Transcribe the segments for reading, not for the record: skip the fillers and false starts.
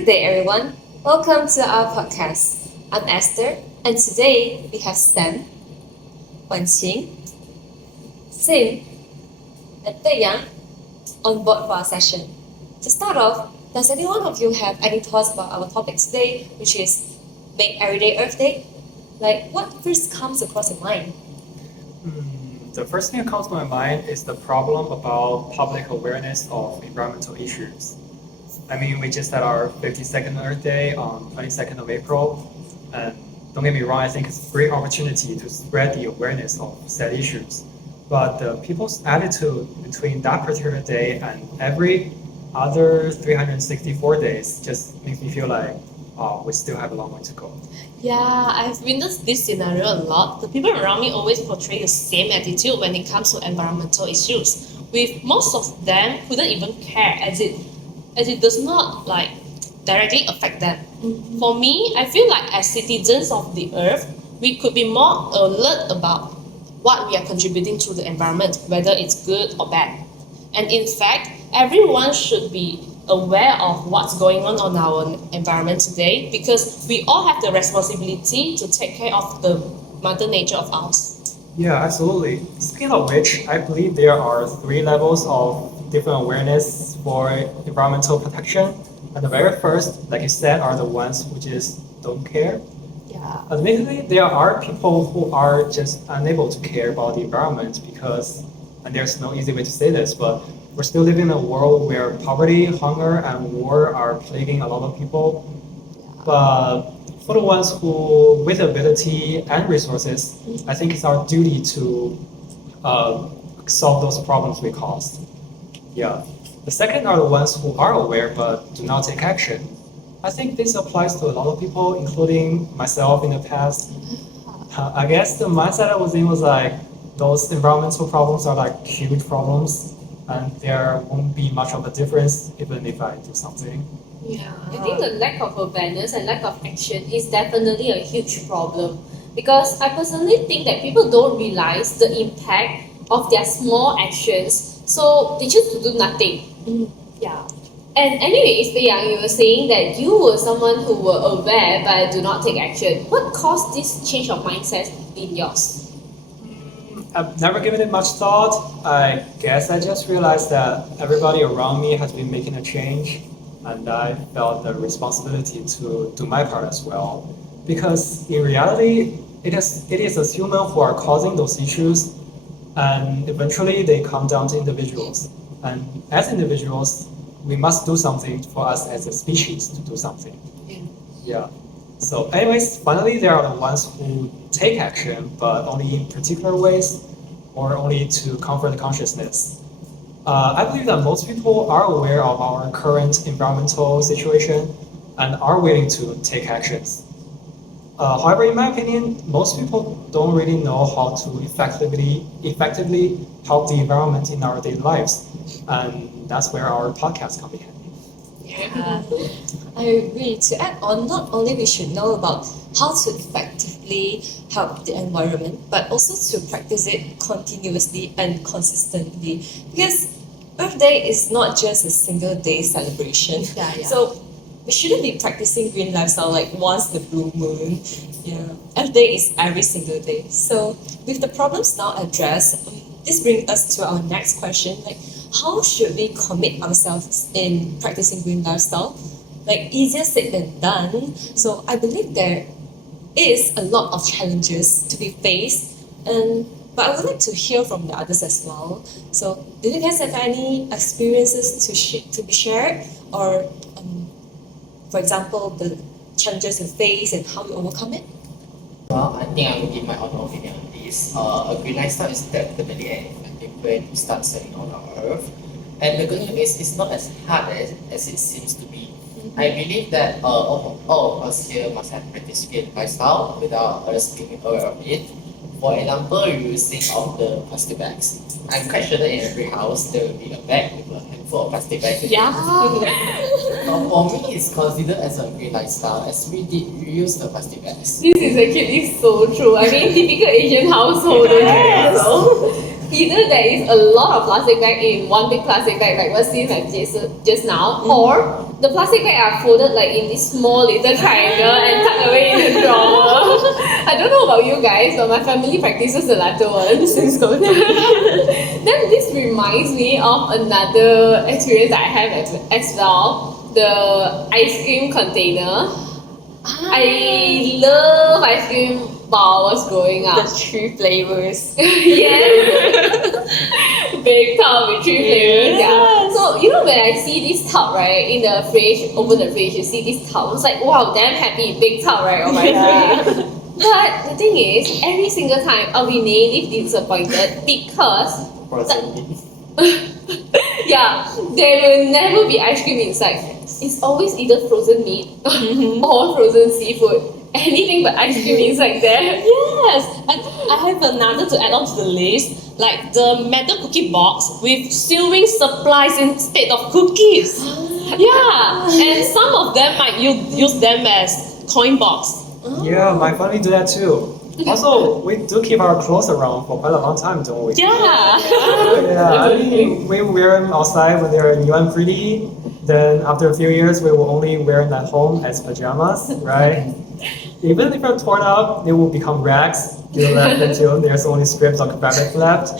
Good day, everyone. Welcome to our podcast. I'm Esther, and today we have Sam, Wanqing, Sim, and Taeyang on board for our session. To start off, does any one of you have any thoughts about our topic today, which is Make Everyday Earth Day? Like, what first comes across your mind? The first thing that comes to my mind is the problem about public awareness of environmental issues. I mean, we just had our 52nd Earth Day on 22nd of April, and don't get me wrong, I think it's a great opportunity to spread the awareness of said issues. But the people's attitude between that particular day and every other 364 days just makes me feel like we still have a long way to go. Yeah, I've witnessed this scenario a lot. The people around me always portray the same attitude when it comes to environmental issues, with most of them couldn't even care as it does not directly affect them. For me, I feel like as citizens of the earth, we could be more alert about what we are contributing to the environment, whether it's good or bad. And in fact, everyone should be aware of what's going on our environment today, because we all have the responsibility to take care of the mother nature of ours. Yeah, absolutely. Speaking of which, I believe there are three levels of different awareness for environmental protection. And the very first, like you said, are the ones who just don't care. Yeah. Admittedly, there are people who are just unable to care about the environment because, and there's no easy way to say this, but we're still living in a world where poverty, hunger, and war are plaguing a lot of people. But for the ones who, with ability and resources, I think it's our duty to solve those problems we caused. Yeah. The second are the ones who are aware but do not take action. I think this applies to a lot of people, including myself in the past. I guess the mindset I was in was like, those environmental problems are like huge problems, and there won't be much of a difference even if I do something. Yeah. I think the lack of awareness and lack of action is definitely a huge problem, because I personally think that people don't realize the impact of their small actions, so they choose to do nothing. Yeah. And anyways, Taeyang, you were saying that you were someone who were aware but do not take action. What caused this change of mindset in yours? I've never given it much thought. I guess I just realized that everybody around me has been making a change, and I felt the responsibility to do my part as well. Because in reality, it is us humans who are causing those issues, and eventually they come down to individuals. And as individuals, we must do something for us as a species to do something. Yeah. So anyways, finally, there are the ones who take action, but only in particular ways, or only to comfort the consciousness. I believe that most people are aware of our current environmental situation and are willing to take actions. However, in my opinion, most people don't really know how to effectively help the environment in our daily lives, and that's where our podcast come in handy. Yeah, I agree. To add on, not only we should know about how to effectively help the environment, but also to practice it continuously and consistently. Because Earth Day is not just a single day celebration. Yeah. So we shouldn't be practicing green lifestyle like once the blue moon. Yeah, Earth Day is every single day. So with the problems now addressed, this brings us to our next question. Like, how should we commit ourselves in practicing green lifestyle? Like, easier said than done. So I believe there is a lot of challenges to be faced, but I would like to hear from the others as well. So do you guys have any experiences to be shared, or for example, the challenges you face and how you overcome it? Well, I think I will give my own opinion on this. A green lifestyle is definitely an effective way to start saving on our earth. And the good news is it's not as hard as it seems to be. I believe that all of us here must have practiced green lifestyle without us being aware of it. For example, using of the plastic bags. I'm quite sure that in every house there will be a bag with a handful of plastic bags. Yeah. For me, it's considered as a green lifestyle as we did reuse the plastic bags. This is actually so true. I mean, typical Asian household. Yes. either there is a lot of plastic bag in one big plastic bag, like what Steve had just now, or the plastic bag are folded like in this small little triangle and tucked away in the drawer. I don't know about you guys, but my family practices the latter one. Since COVID. Then this reminds me of another experience that I have as well. The ice cream container. I love ice cream while I was growing up. The 3 flavors. Yes. Big tub with 3 flavors. Yeah. Yes. So when I see this tub right in the fridge, open the fridge, you see this tub. I was like, wow, damn happy, big tub right on my fridge. But the thing is, every single time I'll be naively disappointed because there will never be ice cream inside. It's always either frozen meat or frozen seafood. Anything but ice cream inside there. Yes, and I have another to add on to the list, like the metal cookie box with sewing supplies instead of cookies. Yeah, and some of them might use them as coin box. Yeah, my family do that too. Also, we do keep our clothes around for quite a long time, don't we? Yeah. Yeah, I mean, we wear them outside when they're new and pretty. Then after a few years, we will only wear them at home as pajamas, right? Even if they're torn up, they will become rags. You left until there's only strips of fabric left.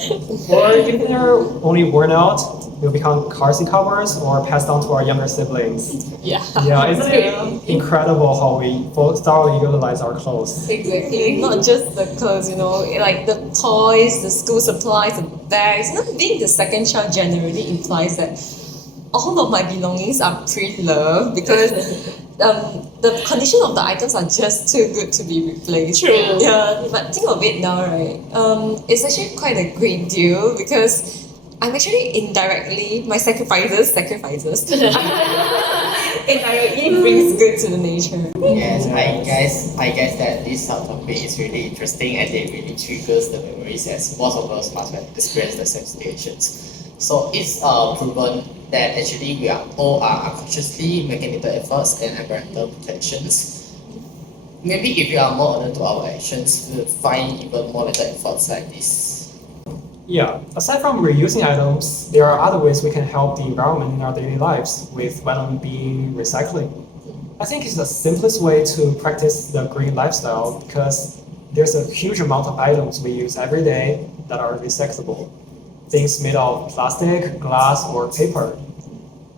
Or if they're only worn out, they'll become car seat covers or passed on to our younger siblings. Yeah. Yeah, isn't it incredible how we thoroughly utilize our clothes? Exactly. Not just the clothes, like the toys, the school supplies, the bags. Being the second child generally implies that all of my belongings are pre-loved because the condition of the items are just too good to be replaced. True. Yeah, but think of it now, right? It's actually quite a great deal because I'm actually indirectly, my sacrifices indirectly brings good to the nature. Yes, I guess that this topic is really interesting and it really triggers the memories as most of us must have experienced the same situations. So it's proven that actually we are all unconsciously making little efforts in environmental protections. Maybe if you are more alert to our actions, we will find even more little efforts like this. Yeah, aside from reusing items, there are other ways we can help the environment in our daily lives, with one of them being recycling. I think it's the simplest way to practice the green lifestyle because there's a huge amount of items we use every day that are recyclable. Things made of plastic, glass, or paper.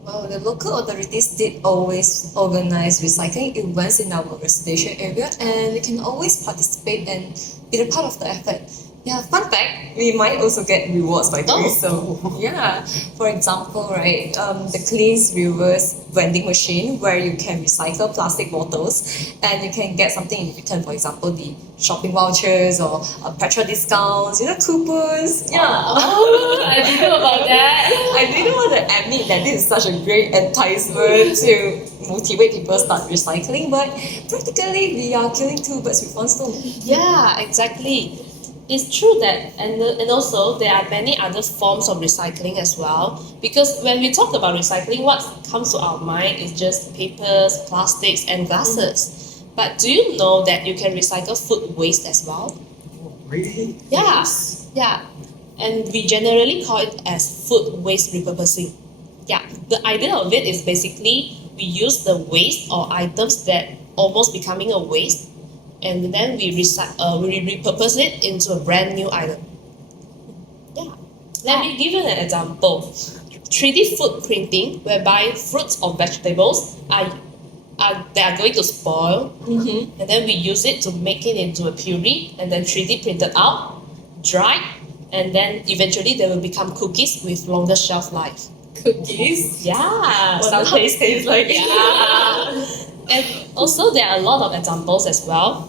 Well, the local authorities did always organize recycling events in our residential area, and we can always participate and be a part of the effort. Yeah, fun fact, we might also get rewards by doing so. Yeah, for example, right, the Clean Rivers vending machine where you can recycle plastic bottles and you can get something in return. For example, the shopping vouchers or petrol discounts, coupons. Yeah. Oh, I didn't know about that. I didn't want to admit that this is such a great enticement to motivate people to start recycling, but practically we are killing 2 birds with 1 stone. Yeah, exactly. It's true that, and also there are many other forms of recycling as well. Because when we talk about recycling, what comes to our mind is just papers, plastics, and glasses. But do you know that you can recycle food waste as well? Really? Yeah, yeah. And we generally call it as food waste repurposing. Yeah, the idea of it is basically we use the waste or items that almost becoming a waste, and then we repurpose it into a brand new item. Yeah. Let me give you an example. 3D food printing, whereby fruits or vegetables they are going to spoil, and then we use it to make it into a puree, and then 3D printed out, dried, and then eventually they will become cookies with longer shelf life. Cookies? Yeah, Some tastes like yeah. And also there are a lot of examples as well.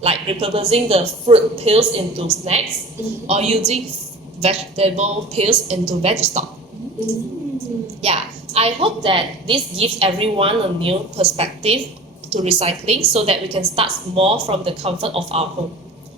Like repurposing the fruit peels into snacks, or using vegetable peels into veg stock. Yeah, I hope that this gives everyone a new perspective to recycling so that we can start small from the comfort of our home.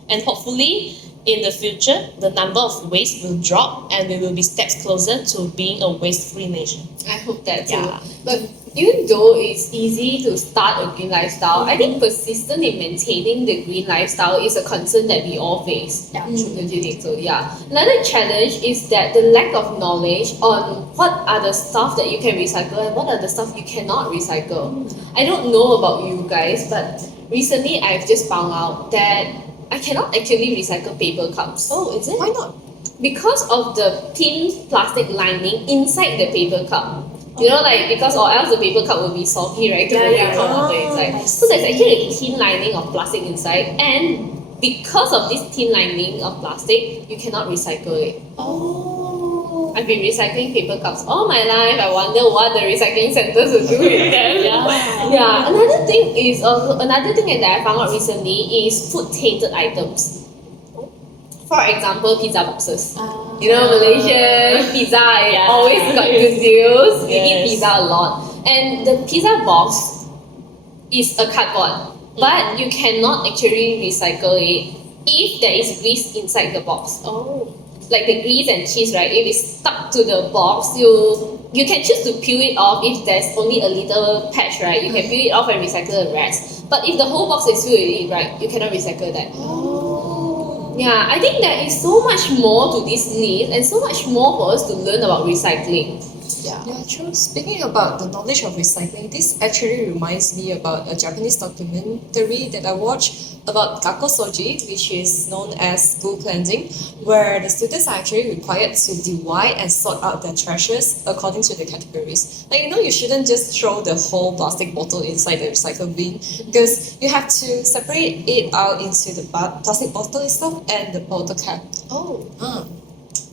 And hopefully in the future, the number of waste will drop and we will be steps closer to being a waste-free nation. I hope that too. Yeah. But even though it's easy to start a green lifestyle, I think persistent in maintaining the green lifestyle is a concern that we all face. Yeah, Don't you think so? Yeah. Another challenge is that the lack of knowledge on what are the stuff that you can recycle and what are the stuff you cannot recycle. I don't know about you guys, but recently I've just found out that I cannot actually recycle paper cups. Oh, is it? Why not? Because of the thin plastic lining inside the paper cup. You know, like because or else the paper cup will be soggy, right? Yeah, yeah. From water inside. So there's actually a thin lining of plastic inside, and because of this thin lining of plastic, you cannot recycle it. Oh. I've been recycling paper cups all my life. I wonder what the recycling centers will do with them. Yeah. Another thing is another thing that I found out recently is food tainted items. For example, pizza boxes. You know, Malaysian pizza always got good deals. We eat pizza a lot. And the pizza box is a cardboard, but you cannot actually recycle it if there is grease inside the box. Oh. Like the grease and cheese, right? If it's stuck to the box, you can choose to peel it off if there's only a little patch, right? You can peel it off and recycle the rest. But if the whole box is filled with it, right, you cannot recycle that. Yeah, I think there is so much more to this list and so much more for us to learn about recycling. Yeah, true. Speaking about the knowledge of recycling, this actually reminds me about a Japanese documentary that I watched about kakosoji, which is known as school cleansing, where the students are actually required to divide and sort out their trashes according to the categories. Like, you shouldn't just throw the whole plastic bottle inside the recycle bin, because you have to separate it out into the plastic bottle itself and the bottle cap. Oh. Ah.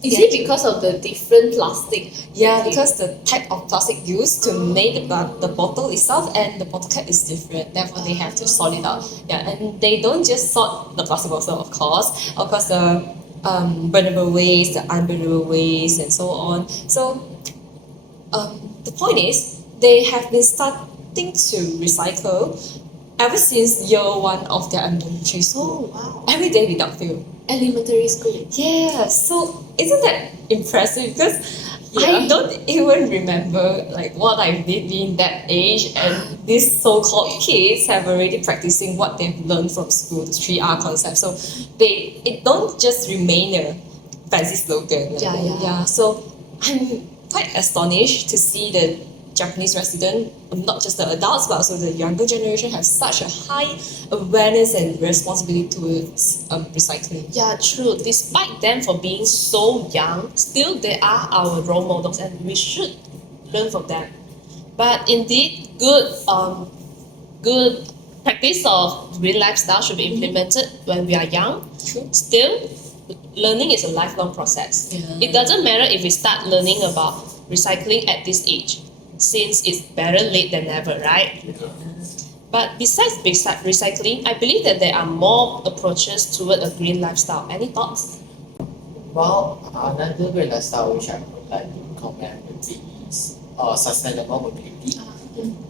Is it because of the different plastic? Yeah, because the type of plastic used to make the bottle itself and the bottle cap is different. Therefore, they have to sort it out. Yeah, and they don't just sort the plastic bottle, of course. Of course, the burnable waste, the unburnable waste, and so on. So, the point is, they have been starting to recycle ever since year 1 of their elementary school. Oh, wow. Every day without fail. Elementary school. Yeah, so isn't that impressive? Because I don't even remember like what I did in that age, and these so-called kids have already practicing what they've learned from school, the 3R concept. So it don't just remain a fancy slogan. Yeah. So I'm quite astonished to see the Japanese resident, not just the adults but also the younger generation, have such a high awareness and responsibility towards recycling. Yeah, true. Despite them for being so young, still they are our role models and we should learn from them. But indeed, good practice of green lifestyle should be implemented when we are young. True. Still, learning is a lifelong process. Yeah. It doesn't matter if we start learning about recycling at this age, since it's better late than never, right? But besides recycling, I believe that there are more approaches toward a green lifestyle. Any thoughts? Well, another green lifestyle which I would like to comment would be sustainable mobility.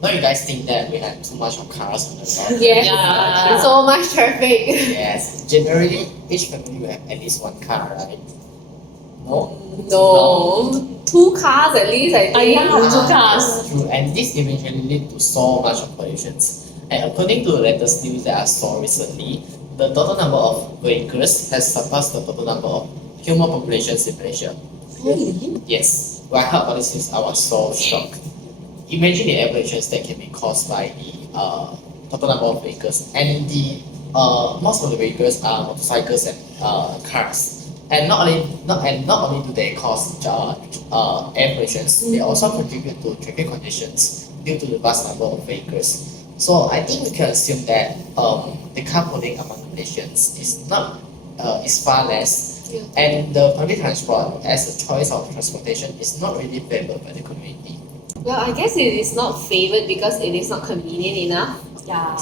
Don't you guys think that we have too much of cars on the road? Yes. Yeah. So much traffic. Yes. Generally, each family will have at least one car, right? No? No. 2 cars at least, I think. That's true, and this eventually lead to so much of pollution. And according to the latest news that I saw recently, the total number of vehicles has surpassed the total number of human populations in Malaysia. Really? Yes. When I heard about this news, I was so shocked. Imagine the air pollution that can be caused by the total number of vehicles, and the most of the vehicles are motorcycles and cars. And not only do they cause air pollution, they also contribute to traffic conditions due to the vast number of vehicles. So I think we can assume that the carpooling among Malaysians is far less, and the public transport as a choice of transportation is not really favored by the community. Well, I guess it is not favored because it is not convenient enough. Yeah.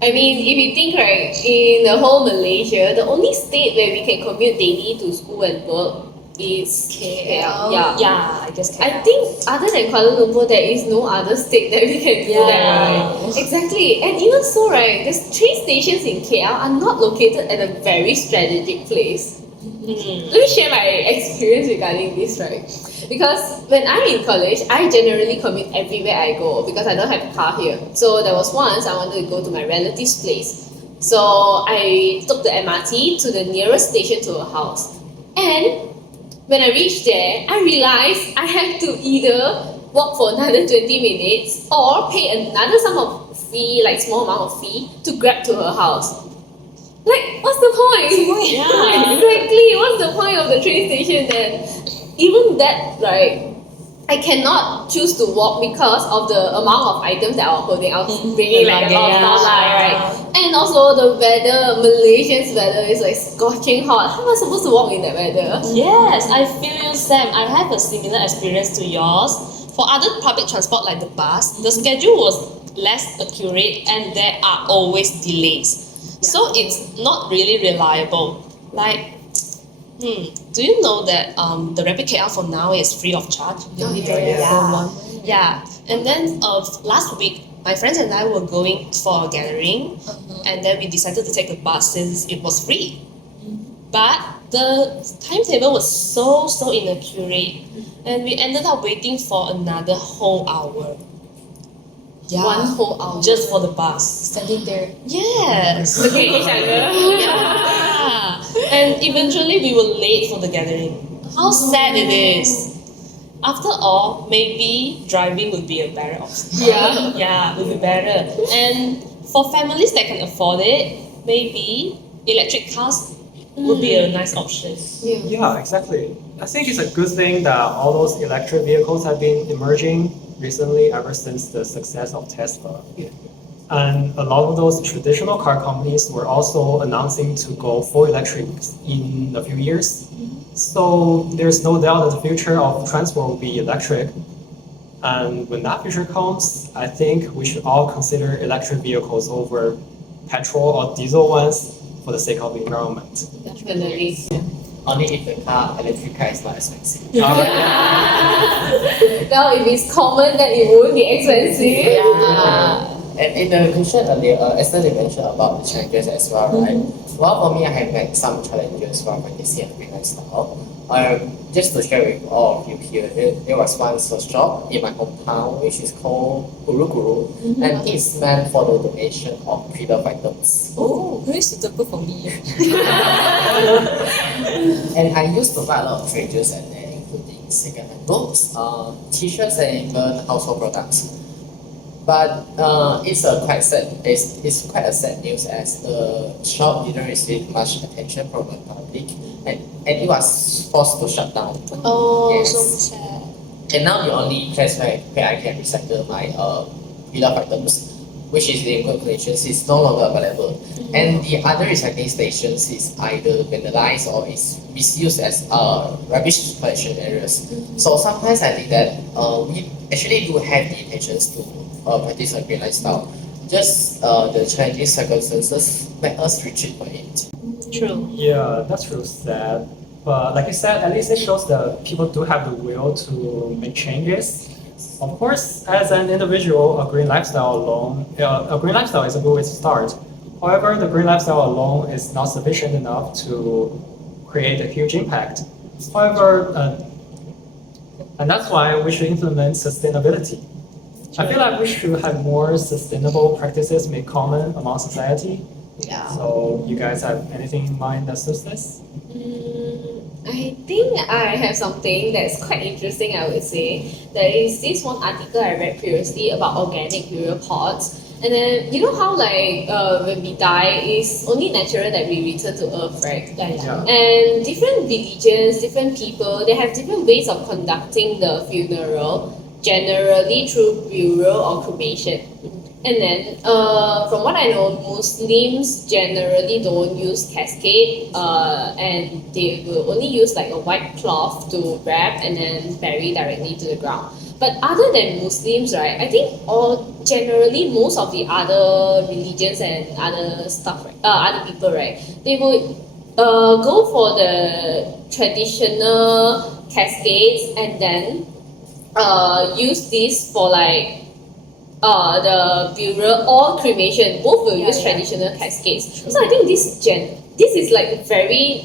I mean, if you think, right, in the whole Malaysia, the only state where we can commute daily to school and work is KL. Yeah, I guess I think other than Kuala Lumpur, there is no other state that we can do that, right? Exactly. And even so, right, the train stations in KL are not located at a very strategic place. Mm. Let me share my experience regarding this, right? Because when I'm in college, I generally commute everywhere I go because I don't have a car here. So there was once I wanted to go to my relative's place. So I took the MRT to the nearest station to her house. And when I reached there, I realized I had to either walk for another 20 minutes or pay another sum of fee, like small amount of fee, to grab to her house. Like, what's the point? Yeah. Exactly, what's the point of the train station then? Even that, right? I cannot choose to walk because of the amount of items that I was holding. I was bringing like a lot of stuff, right? And also the weather, Malaysia's weather is like scorching hot. How am I supposed to walk in that weather? Yes, I feel you, Sam. I have a similar experience to yours. For other public transport like the bus, the schedule was less accurate and there are always delays. So it's not really reliable. Like, do you know that the Rapid KL for now is free of charge? Yeah. And then last week, my friends and I were going for a gathering, and then we decided to take the bus since it was free. But the timetable was so inaccurate, and we ended up waiting for another whole hour. Yeah, One whole hour. just for the bus. Standing there. Yes. Looking at each other. Yeah. And eventually we were late for the gathering. How sad it is. After all, maybe driving would be a better option. Yeah. Yeah, would be better. And for families that can afford it, maybe electric cars would be a nice option. Yeah, exactly. I think it's a good thing that all those electric vehicles have been emerging recently ever since the success of Tesla. And a lot of those traditional car companies were also announcing to go full electric in a few years. So there's no doubt that the future of transport will be electric. And when that future comes, I think we should all consider electric vehicles over petrol or diesel ones for the sake of the environment. Definitely. Only if the electric car is not expensive. Now, if it's common, then it won't be expensive. Yeah. And in the question earlier, Esther they mentioned about the challenges as well, right? Well, for me, I have met some challenges from practicing a green lifestyle. Just to share with all of you here, there was once a shop in my hometown which is called Guru Guru, and it's meant for the donation of preserved items. Oh, very suitable for me. And I used to buy a lot of treasures at there, including second-hand books, t-shirts, and even household products. But it's quite a sad news as the shop didn't receive much attention from the public, and it was forced to shut down. Oh, Yes. so sad. And now the only place where I can recycle my beloved items, which is in good conditions, is no longer available. And the other recycling stations is either vandalized or is misused as rubbish collection areas. So sometimes I think that we actually do have the intentions to practice a green lifestyle. Just the challenging circumstances make us retreat from it. True. Yeah, that's real sad. But like you said, at least it shows that people do have the will to make changes. Of course, as an individual, a green lifestyle is a good way to start. However, the green lifestyle alone is not sufficient enough to create a huge impact. However, and that's why we should implement sustainability. I feel like we should have more sustainable practices made common among society. Yeah. So, you guys have anything in mind that suits this? I think I have something that's quite interesting, I would say. There is this one article I read previously about organic burial pots. And then, you know how like when we die, it's only natural that we return to earth, right? Yeah. And different religions, different people, they have different ways of conducting the funeral, generally through burial or cremation. And then, from what I know, Muslims generally don't use casket, and they will only use like a white cloth to wrap and then bury directly to the ground. But other than Muslims, right, I think generally most of the other religions and other stuff, right, other people, right, they would go for the traditional cascades and then use this for like the burial or cremation. Both will use traditional cascades. So I think this is like very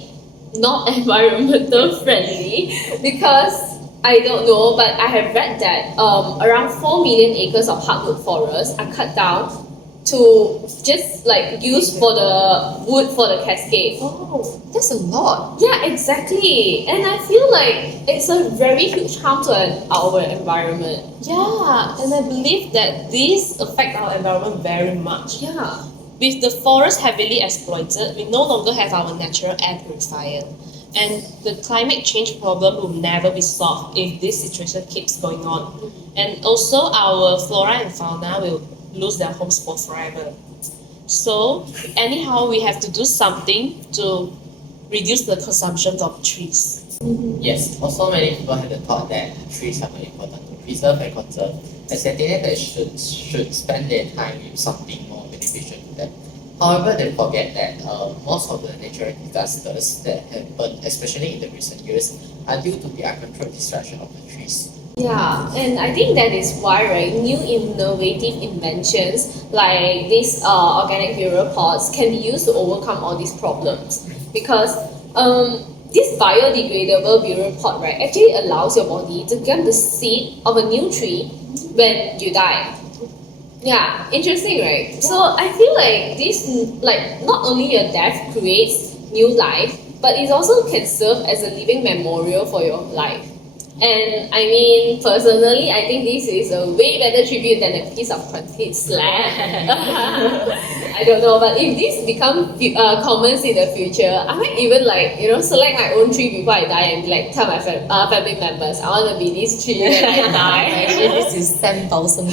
not environmental friendly because I don't know, but I have read that around 4 million acres of hardwood forests are cut down to just like use for the wood for the cascade. Oh, that's a lot. Yeah, exactly. And I feel like it's a very huge harm to our environment. Yeah, and I believe that these affect our environment very much. Yeah. With the forest heavily exploited, we no longer have our natural air purifier. And the climate change problem will never be solved if this situation keeps going on. And also, our flora and fauna will lose their homes for forever. So, anyhow, we have to do something to reduce the consumption of trees. Yes, also many people have the thought that trees are very important to preserve and conserve, as they think that they should spend their time with something more beneficial to them. However, they forget that most of the natural disasters that happen, especially in the recent years, are due to the uncontrolled destruction of the trees. Yeah, and I think that is why, right, new innovative inventions like these organic burial pots can be used to overcome all these problems. Because this biodegradable burial pot, right, actually allows your body to get the seed of a new tree when you die. Yeah, interesting, right? So I feel like this, like, not only your death creates new life, but it also can serve as a living memorial for your life. And I mean, personally, I think this is a way better tribute than a piece of concrete slab. I don't know, but if this become common in the future, I might even like select my own tree before I die and like tell my family members I want to be this tree when I die. Actually, this is Sam Balsam.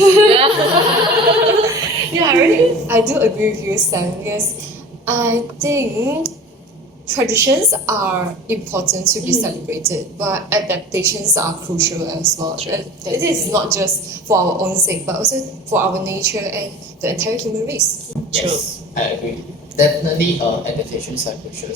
Yeah, really? I do agree with you, Sam, because I think traditions are important to be celebrated, but adaptations are crucial as well. And it is not just for our own sake, but also for our nature and the entire human race. Yes, I agree. Definitely, adaptations are crucial.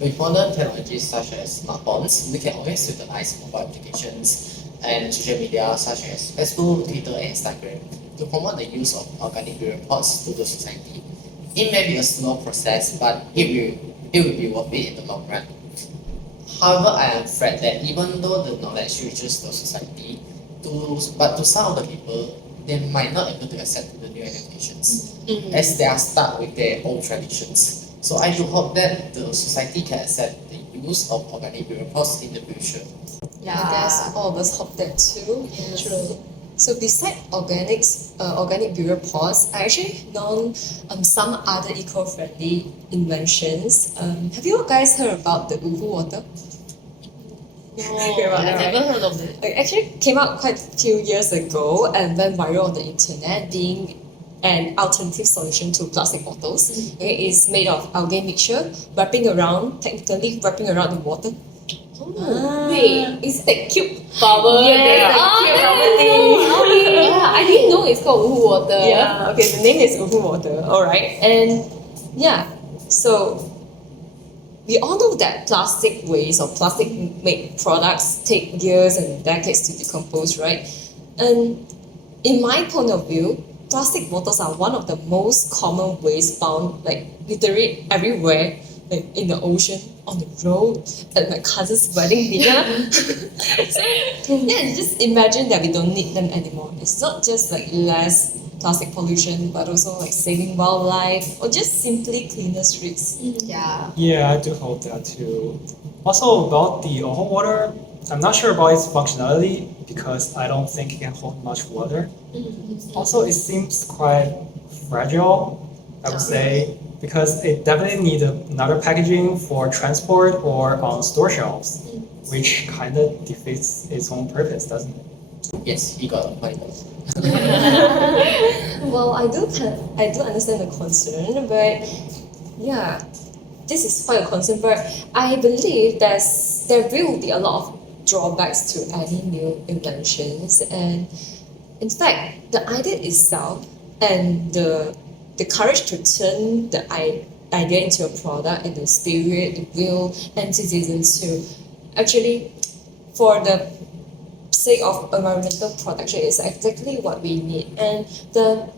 With modern technologies such as smartphones, we can always utilize mobile applications and social media such as Facebook, Twitter, and Instagram to promote the use of organic burial pots to the society. It may be a slow process, but it will be worth it in the long run. However, I am afraid that even though the knowledge reaches the society, but to some of the people, they might not able to accept the new innovations, as they are stuck with their old traditions. So I do hope that the society can accept the use of organic burial pots in the future. I guess all of us hope that too. True. So beside organic burial pots, I actually known some other eco-friendly inventions. Have you guys heard about the uhu water? No, Hear about I've that, never heard of it. It actually came out quite a few years ago and went viral on the internet, being an alternative solution to plastic bottles. It is made of algae mixture, technically wrapping around the water. Wait, is that cube bubble? Yeah. There's that Oh, cube yeah, bubble thing. Yeah, I didn't know it's called uhu water. Yeah, okay, the name is uhu water, alright. And yeah, so we all know that plastic waste or plastic made products take years and decades to decompose, right? And in my point of view, plastic bottles are one of the most common waste found like literally everywhere, like in the ocean, on the road, at my cousin's wedding dinner. So, yeah, just imagine that we don't need them anymore. It's not just like less plastic pollution, but also like saving wildlife or just simply cleaner streets. Yeah. Yeah, I do hope that too. Also about the Oho water, I'm not sure about its functionality because I don't think it can hold much water. Also, it seems quite fragile, I would say, because it definitely needs another packaging for transport or on store shelves, which kind of defeats its own purpose, doesn't it? Yes, you got a point. Well, I do understand the concern, but yeah, this is quite a concern. But I believe there will be a lot of drawbacks to any new inventions, and in fact, the idea itself and the courage to turn the idea into a product and the spirit, the will, enthusiasm to actually, for the sake of environmental protection, is exactly what we need. And the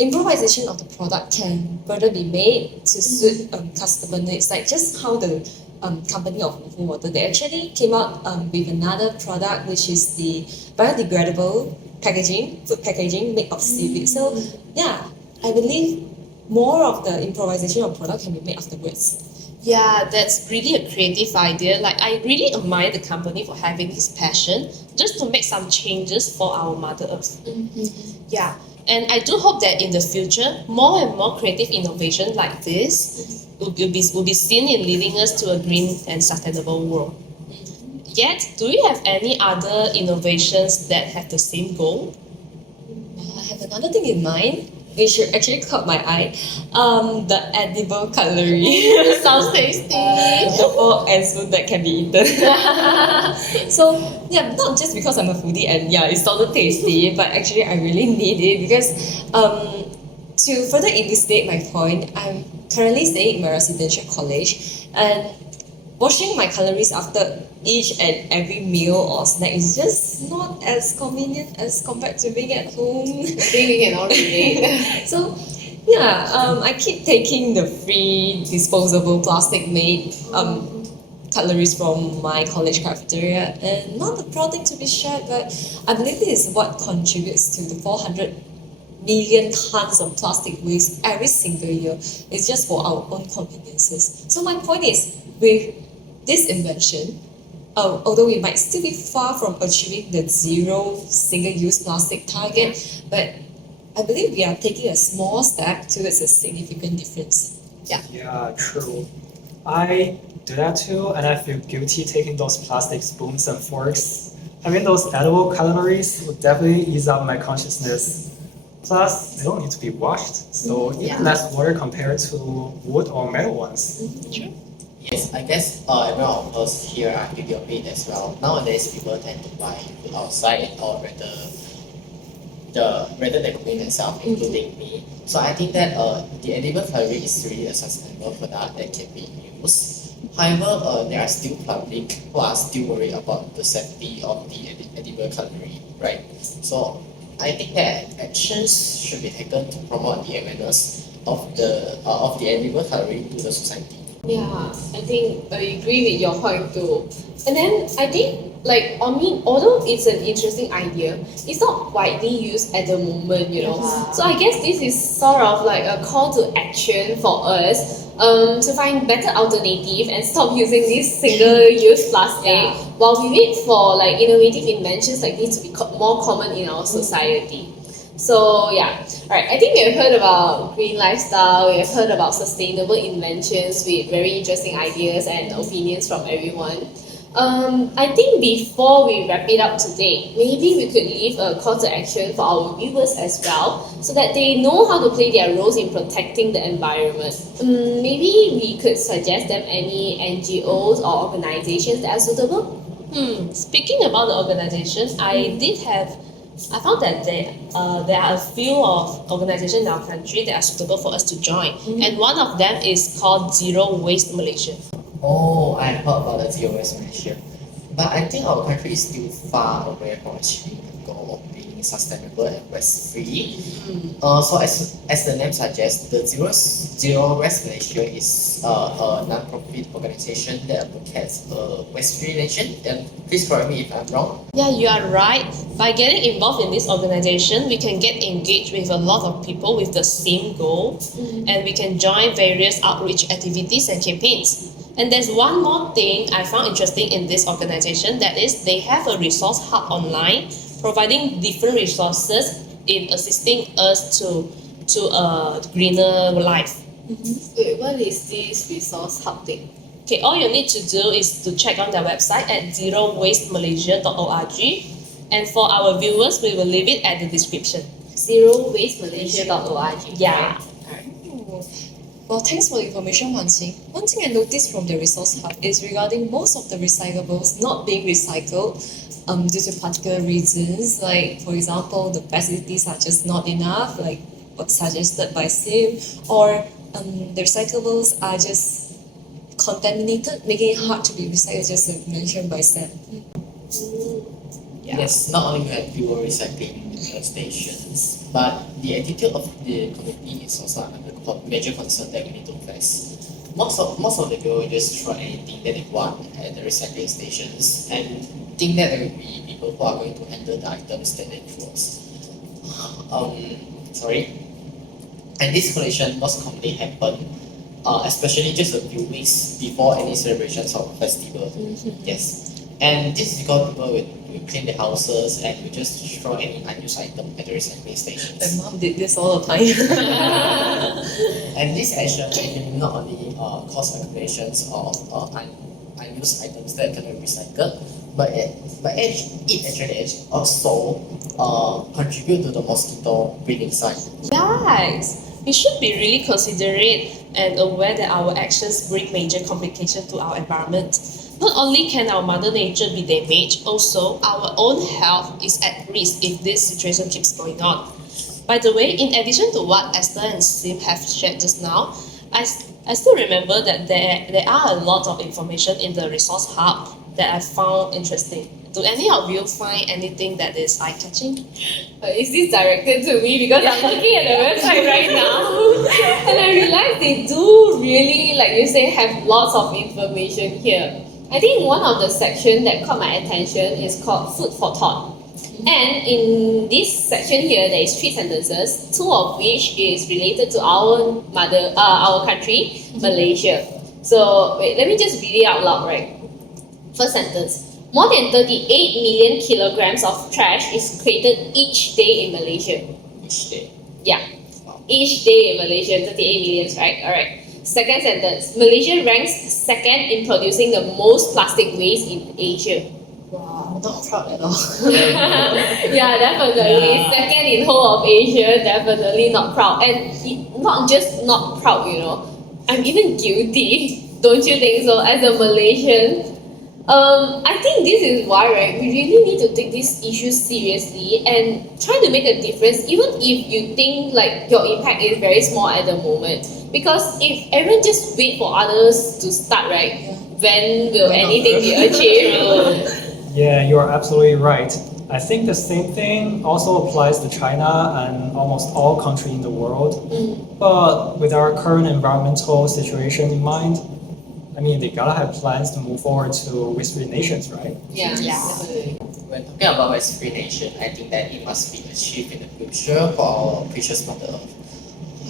improvisation of the product can further be made to suit customer needs, like just how the company of Wu Water, they actually came out with another product which is the biodegradable packaging, food packaging made of seaweed. So yeah, I believe more of the improvisation of product can be made afterwards. Yeah, that's really a creative idea. Like, I really admire the company for having this passion just to make some changes for our Mother Earth. Yeah, and I do hope that in the future, more and more creative innovation like this will be seen in leading us to a green and sustainable world. Yet, do you have any other innovations that have the same goal? I have another thing in mind, which actually caught my eye. The edible cutlery. Sounds tasty. The fork and spoon that can be eaten. So yeah, not just because I'm a foodie and yeah, it sounded tasty, but actually I really need it because to further elucidate my point, I'm currently staying in my residential college and washing my calories after each and every meal or snack is just not as convenient as compared to being at home. I think we can all relate. So yeah, I keep taking the free disposable plastic made cutleries from my college cafeteria, and not a proud thing to be shared, but I believe this is what contributes to the 400 million tons of plastic waste every single year. It's just for our own conveniences. So my point is, with this invention, although we might still be far from achieving the zero single-use plastic target, but I believe we are taking a small step towards a significant difference. Yeah, true. I do that too, and I feel guilty taking those plastic spoons and forks. I mean, those edible cutleries would definitely ease up my consciousness. Plus, they don't need to be washed, so even less water compared to wood or metal ones. True. Yes, I guess everyone of us here are guilty of it as well. Nowadays, people tend to buy food outside or rather than cooking themselves, including me. So I think that the edible cutlery is really a sustainable product that can be used. However, there are still public who are still worried about the safety of the edible cutlery, right? So I think that actions should be taken to promote the awareness of the edible cutlery to the society. Yeah, I think I agree with your point too. And then I think, like, I mean, although it's an interesting idea, it's not widely used at the moment, you know. So I guess this is sort of like a call to action for us to find better alternative and stop using this single-use plastic while we wait for like innovative inventions like this to be more common in our society. So yeah, alright. I think we have heard about green lifestyle. We have heard about sustainable inventions with very interesting ideas and opinions from everyone. I think before we wrap it up today, maybe we could leave a call to action for our viewers as well, so that they know how to play their roles in protecting the environment. Maybe we could suggest them any NGOs or organizations that are suitable. Speaking about the organization, I found that there are a few of organizations in our country that are suitable for us to join, and one of them is called Zero Waste Malaysia. Oh, I heard about the zero waste Malaysia. But I think our country is still far away from achieving the goal of being sustainable and waste free. So as the name suggests, the Zero Waste Malaysia is a non-profit organization that advocates a waste-free nation. And please correct me if I'm wrong. Yeah, you are right. By getting involved in this organization, we can get engaged with a lot of people with the same goal, and we can join various outreach activities and campaigns. And there's one more thing I found interesting in this organization, that is they have a resource hub online providing different resources in assisting us to a greener life. Wait, what is this resource hub thing? Okay, all you need to do is to check on their website at zerowastemalaysia.org. And for our viewers, we will leave it at the description. zerowastemalaysia.org. Yeah. Well, thanks for the information, Wan Qing. One thing I noticed from the resource hub is regarding most of the recyclables not being recycled due to particular reasons. Like, for example, the facilities are just not enough, like what's suggested by Sim, or the recyclables are just contaminated, making it hard to be recycled, just like mentioned by Sam. Yes, not only we have fewer recycling stations, but the attitude of the community is also another major concern that we need to address. most of the people just throw anything that they want at the recycling stations and think that there will be people who are going to handle the items that they throw. Sorry. And this collection most commonly happen, especially just a few weeks before any celebrations or festival. Yes. And this is because people will clean their houses and will just throw any unused item at the recycling stations. My mom did this all the time. And this action actually not only cause accumulations of unused items that cannot be recycled, but it actually also contribute to the mosquito breeding cycle. Yes, we should be really considerate and aware that our actions bring major complications to our environment. Not only can our mother nature be damaged, also our own health is at risk if this situation keeps going on. By the way, in addition to what Esther and Sim have shared just now, I still remember that there are a lot of information in the resource hub that I found interesting. Do any of you find anything that is eye-catching? Is this directed to me? Because I'm looking at the website right now and I realize they do really, like you say, have lots of information here. I think one of the sections that caught my attention is called Food for Thought. And in this section here, there is 3 sentences, 2 of which is related to our country, Malaysia. So wait, let me just read it out loud, right? First sentence. More than 38 million kilograms of trash is created each day in Malaysia. Each day. Yeah, each day in Malaysia, 38 million, right? Alright. Second sentence. Malaysia ranks second in producing the most plastic waste in Asia. Wow, not proud at all. Yeah, definitely. Yeah. Second in whole of Asia, definitely not proud. And not just not proud, I'm even guilty. Don't you think so? As a Malaysian, I think this is why, right, we really need to take this issue seriously and try to make a difference, even if you think like your impact is very small at the moment. Because if everyone just wait for others to start, right, when will When on anything be achieved? Yeah, you are absolutely right. I think the same thing also applies to China and almost all countries in the world. But with our current environmental situation in mind, I mean, they gotta have plans to move forward to waste-free nations, right? Yeah, Yes. definitely. When talking about waste-free nation, I think that it must be achieved in the future for our precious Mother Earth.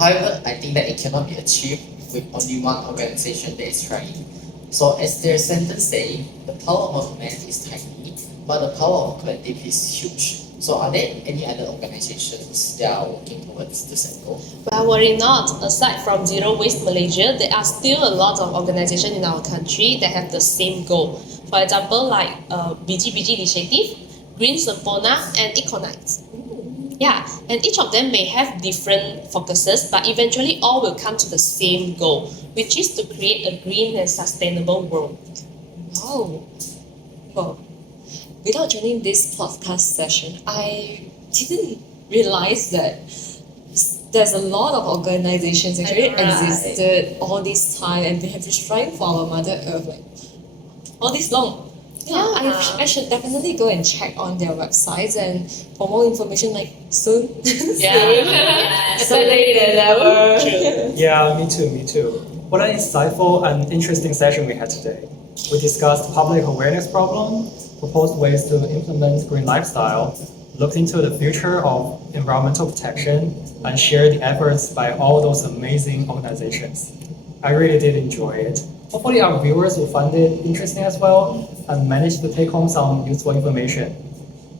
However, I think that it cannot be achieved with only one organization that is trying. So as their sentence say, the power of man is tiny, but the power of collective is huge. So are there any other organizations that are working towards the same goal? Well, worry not. Aside from Zero Waste Malaysia, there are still a lot of organizations in our country that have the same goal. For example, like BG Initiative, Green Sempona, and Econites. Yeah, and each of them may have different focuses, but eventually all will come to the same goal, which is to create a green and sustainable world. Wow. Well, without joining this podcast session, I didn't realize that there's a lot of organizations actually Right. existed all this time and they have been striving for our Mother Earth like all this long. Yeah, I should definitely go and check on their websites and for more information like soon. Better late than never. Yeah, me too. What an insightful and interesting session we had today. We discussed public awareness problem, proposed ways to implement green lifestyle, looked into the future of environmental protection, and shared the efforts by all those amazing organizations. I really did enjoy it. Hopefully our viewers will find it interesting as well and manage to take home some useful information.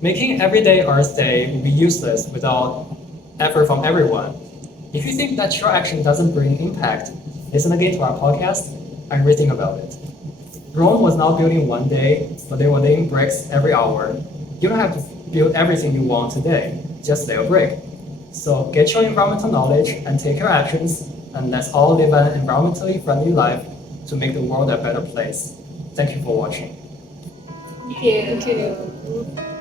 Making everyday Earth Day would be useless without effort from everyone. If you think that your action doesn't bring impact, listen again to our podcast and rethink about it. Rome was not built in one day, but they were laying bricks every hour. You don't have to build everything you want today, just lay a brick. So get your environmental knowledge and take your actions, and let's all live an environmentally friendly life to make the world a better place. Thank you for watching. Thank you.